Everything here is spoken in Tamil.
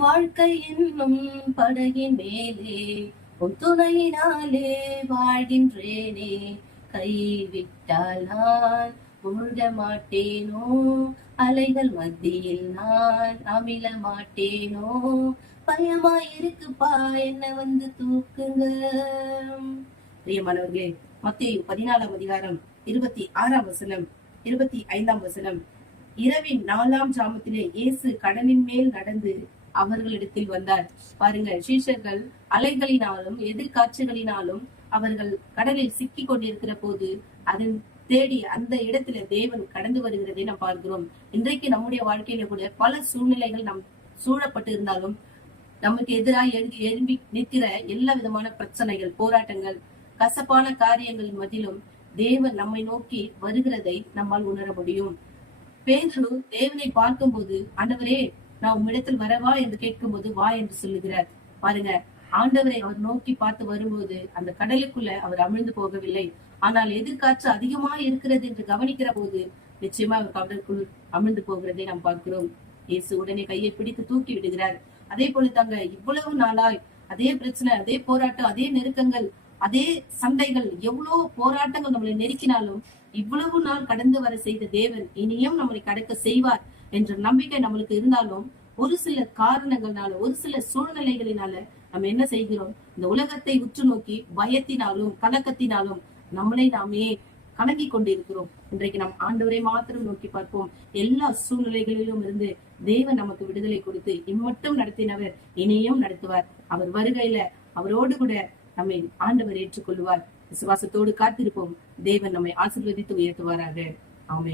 வாழ்க்கை என்னும் படகின் மேலே உன் துணையினாலே வாழ்கின்றேனே. கைவிட்டால் நான் மூழ்க மாட்டேனோ, அலைகள் மத்தியில் நான் அமிழ மாட்டேனோ. பயமாயிருக்குப்பா, என்ன வந்து தூக்குங்க. பிரியமானவர்களே, மத்தேயு 14ஆம் அதிகாரம் 26ஆம் வசனம் 25ஆம் வசனம். இரவின் 4ஆம் ஜாமத்திலே இயேசு கடலின் மேல் நடந்து அவர்களிடத்தில் வந்தார். பாருங்க, சீஷர்கள் அலைகளினாலும் எதிர்காட்சிகளினாலும் அவர்கள் கடலில் சிக்கி கொண்டிருக்கிற போது அதன் தேடி அந்த இடத்துல தேவன் கடந்து வருகிறதை நாம் பார்க்கிறோம். இன்றைக்கு நம்முடைய வாழ்க்கையில கூட பல சூழ்நிலைகள் நம் சூழப்பட்டு இருந்தாலும் நமக்கு எதிராக எழும்பி நிற்கிற எல்லா விதமான பிரச்சனைகள், போராட்டங்கள், கசப்பான காரியங்களின் மத்தியிலும் தேவன் நம்மை நோக்கி வருகிறதை நம்மால் உணர முடியும். பேதுரு தேவனை பார்க்கும் போது, ஆண்டவரே நான் உம்மிடத்தில் வரவா என்று கேட்கும் போது வா என்று சொல்லுகிறார். பாருங்க, ஆண்டவரை அவர் நோக்கி பார்த்து வரும்போது அந்த கடலுக்குள்ள அவர் அமிழ்ந்து போகவில்லை. ஆனால் எதிர்காற்று அதிகமா இருக்கிறது என்று கவனிக்கிற போது நிச்சயமா அவர் கடலுக்குள் அமிழ்ந்து போகிறதை நாம் பார்க்கிறோம். இயேசு உடனே கையை பிடித்து தூக்கி விடுகிறார். அதே போல தாங்க, இவ்வளவு நாளாய் அதே பிரச்சனை, அதே போராட்டம், அதே நெருக்கங்கள், அதே சண்டைகள், எவ்வளவு போராட்டங்கள் நம்மளை நெருக்கினாலும் இவ்வளவு நாள் கடந்து வர செய்த தேவன் இனியும் நம்மளை கடக்க செய்வார் என்ற நம்பிக்கை நம்மளுக்கு இருந்தாலும் ஒரு சில காரணங்களால, ஒரு சில சூழ்நிலைகளினால நம்ம என்ன செய்கிறோம், இந்த உலகத்தை உற்று நோக்கி பயத்தினாலும் கலக்கத்தினாலும் நம்மளை நாமே கலங்கி கொண்டிருக்கிறோம். இன்றைக்கு நாம் ஆண்டவரை மாத்திரம் நோக்கி பார்ப்போம். எல்லா சூழ்நிலைகளிலும் இருந்து தேவன் நமக்கு விடுதலை கொடுத்து இம்மட்டும் நடத்தினவர் இனியும் நடத்துவார். அவர் வருகையில அவரோடு கூட நம்மை ஆண்டவர் ஏற்றுக்கொள்வார். விசுவாசத்தோடு காத்திருப்போம். தேவன் நம்மை ஆசீர்வதித்து உயர்த்துவாராக. ஆமென்.